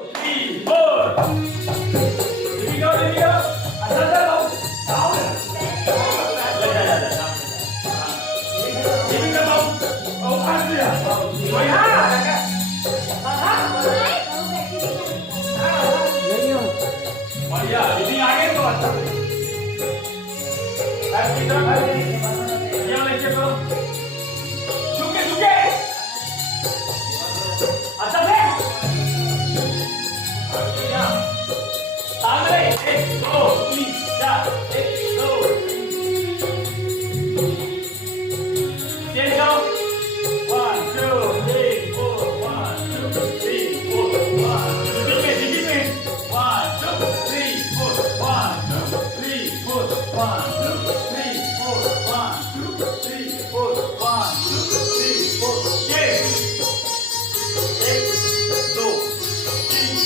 3, 4. Here we go, here we go. Another one. Down. Here we go. Oh, ăn gì à? Mày ha. Mày à, đi आगे तो अच्छा. Hai kita hai. Yang lain siapa? Cuke cuke. अच्छा से. तांगड़े 1 2 3 4 1 2 change आओ 1 2 3 4 1 2 3 4 1 repeat में 1 2 3 4 1 2 3 4 1 2 3 4 1 2 3 4 1 2 3 4 change 1 2 3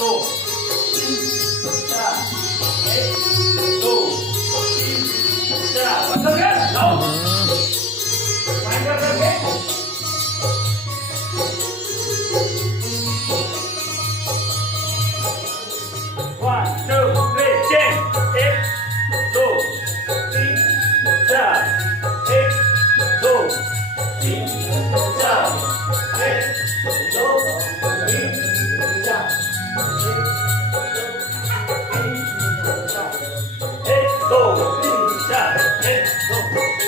4 1 2 Betul kan? No. Main kerja. One, two, three, change. 1 2 3 4 1 2 3 4 1 2 3 4 1 2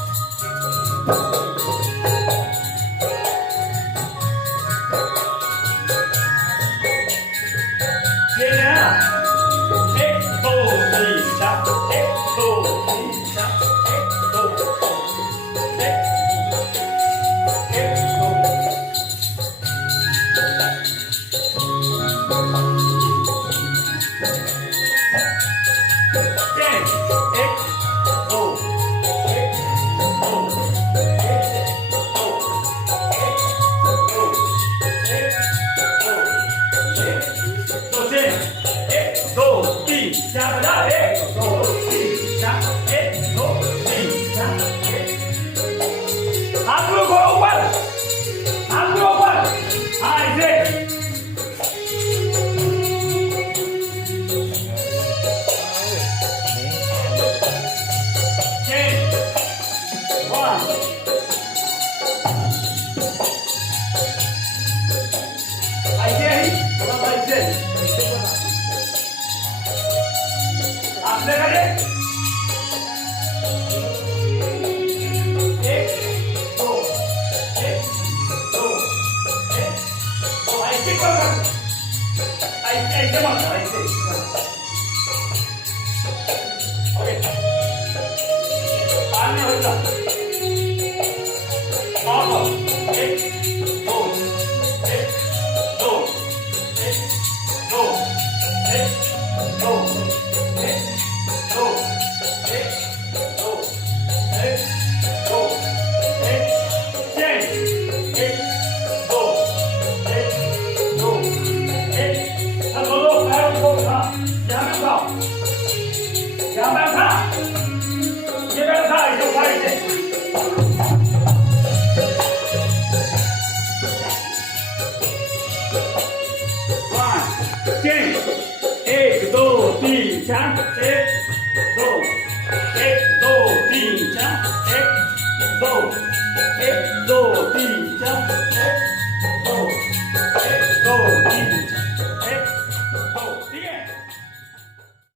3 4 1 2